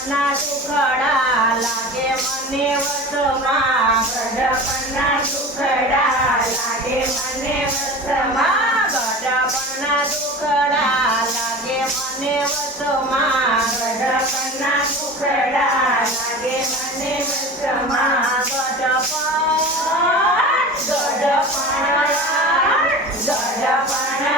ગઢપણના દુખડા લાગે મને વસમાં ગઢપણના દુખડા લાગે મને વસમાં ગઢપણના દુખડા લાગે મને વસમાં ગઢપણના દુખડા લાગે મને વસમાં ગઢપણ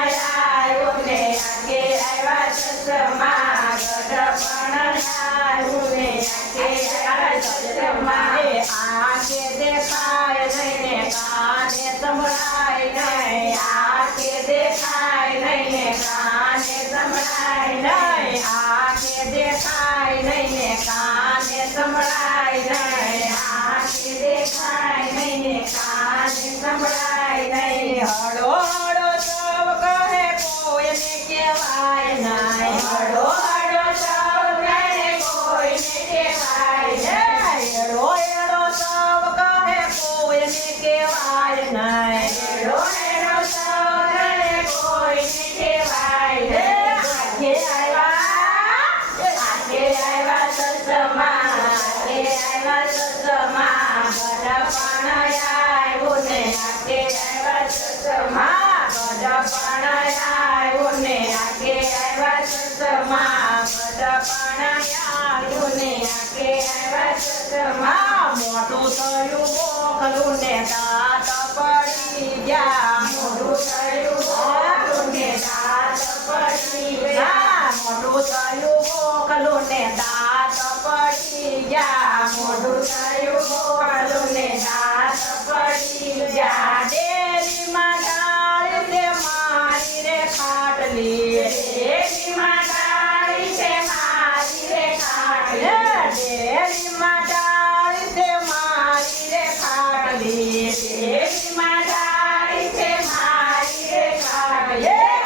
આવ્યો ને આગે આવ્યા સસમાં ગઢપણ આવ્યો ને આગે આવ્યા સસમાં આંખે દેખાય નહીં ને કાને સંભળાય નહીં આંખે દેખાય નહીં ને કાને સંભળાય નહીં આંખે દેખાય નહીં ને કાને સંભળાય નહીં આંખે દેખાય નહીં ને કાને સંભળાય નહીં હળો હળો સૌ કહે કોઈને કહેવાય નહીં હળો હળો સૌ કહે કોઈને કહેવાય નહીં એળો એળો સૌ કહે કોઈને કહેવાય નહીં એળો એળો સૌ કહે કોઈને કહેવાય નહીં આગે આવ્યા સસમાં આગે આવ્યા સસમાં ગઢપણ આવ્યો ને આગે આવ્યા સસમાં ગઢપણ આવ્યો ને આગે આવ્યા સસમાં ગઢપણ આવ્યો ને આગે આવ્યા સસમાં મોટું થયું બોકલું ને દાંત પડી ગયા મોટું થયું બોકલું ને દાંત પડી ગયા મોટું થયું બોકલું ને દાંત પડી ગયા મોટું થયું બોકલું ને દાંત પડી ગયા ડેરીમાં ડાળી છે મારી રે ખાટલી ડેરીમાં ડાળી છે મારી રે ખાટલી ડેરીમાં ડાળી છે મારી રે ખાટલી ડેરીમાં ડાળી છે મારી રે ખાટલી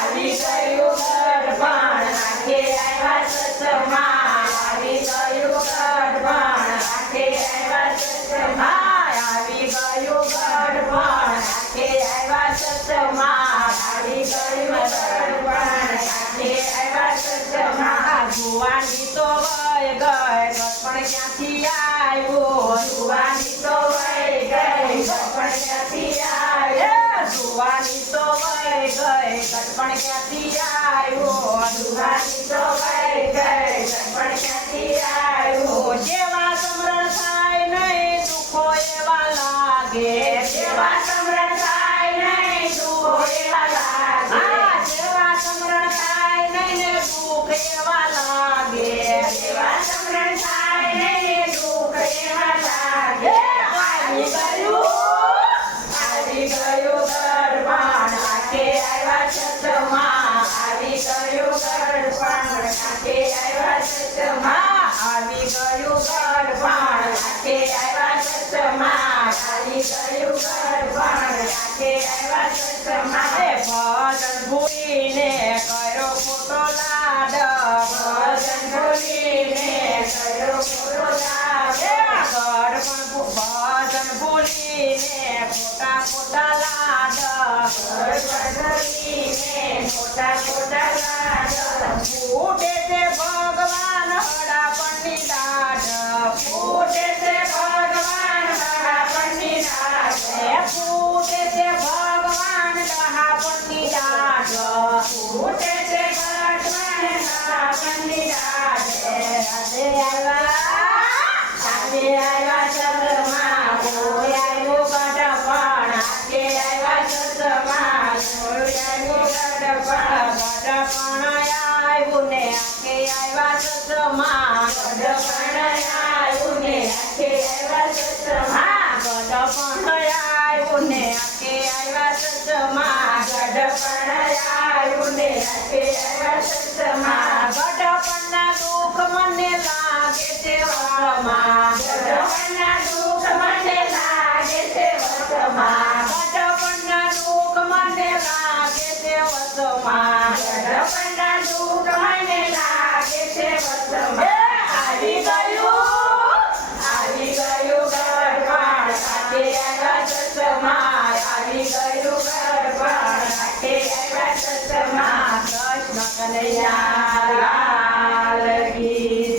આવી ગયું ગઢપણ આગે આવ્યા સસમાં આવી ગયું ગઢપણ આગે આવ્યા સસમાં આવી ગયું ગઢપણ આગે આવ્યા સસમાં આવી ગયું ગઢપણ આગે આવ્યા સસમાં જુવાની તો વય ગઈ ગઢપણ ક્યાંથી આવ્યો જુવાની તો વહી ગઈ ગઢપણ ક્યાંથી આવ્યો જુવાની તો વય ગઈ ગઢપણ ક્યાંથી આવ્યો જુવાની તો વહી ગઈ ગઢપણ ક્યાંથી આવ્યો જેવા સમરણ થાય નહીં દુઃખો એવા લાગે જેવા સમરણ થાય નહીં દુઃખો એવા લાગે જેવા સમરણ થાય નહીં ને દુઃખ એવા લાગે જેવા સમરણ થાય નહીં દુઃખ એવા લાગે આવી ગયું ગઢપણ આગે આવ્યા સસમાં આવી ગયું ગઢપણ આગે આવ્યા સસમાં આવી ગયું ગઢપણ આગે આવ્યા સસમાં આવી ગયું ગઢપણ આગે આવ્યા સસમાં ભજન ભૂલીને કર્યો ખોટો લાડ ભજન ભૂલીને કર્યો ખોટો લાડ ભજન ભૂલીને ખોટા ખોટા લાડ ભજન ભૂલીને ખોટા ખોટા લાડ ફૂટે છે ભગવાન હડાપણની દાઢ ફૂટે છે ભગવાન હડાપણની દાઢ ફૂટે છે ભગવાન ડહાપણની દાઢ ફૂટે છે ભગવાન હડાપણની દાઢ રાધે આવ્યા આગે આવ્યા સસમાં કોઈ આવ્યો ગઢપણ આગે આવ્યા સસમાં કોઈ આવ્યો ગઢપણ ગઢપણ આવ્યું ને આખે આવ્યા સસમાં ગઢપણ આવ્યું ને આગે આવ્યા સસમાં ગઢપણ આવ્યું ને આખે આવ્યા સસમાં ગઢપણ આવ્યું ને આગે આવ્યા સસમાં ગઢપણના દુઃખ મને લાગે છે વસમાં ગઢપણના દુઃખ મને લાગે છે વસમાં ગઢપણના દુઃખ મને લાગે છે વસમાં ગઢપણના દુઃખ મને લાગે છે વસમાં આવી ગયું ગઢપણ આગે આવ્યા સસમાં આવી ગયું ગઢપણ આગે આવ્યા સસમાં કૃષ્ણ કનૈયા કનૈયા લાલ કી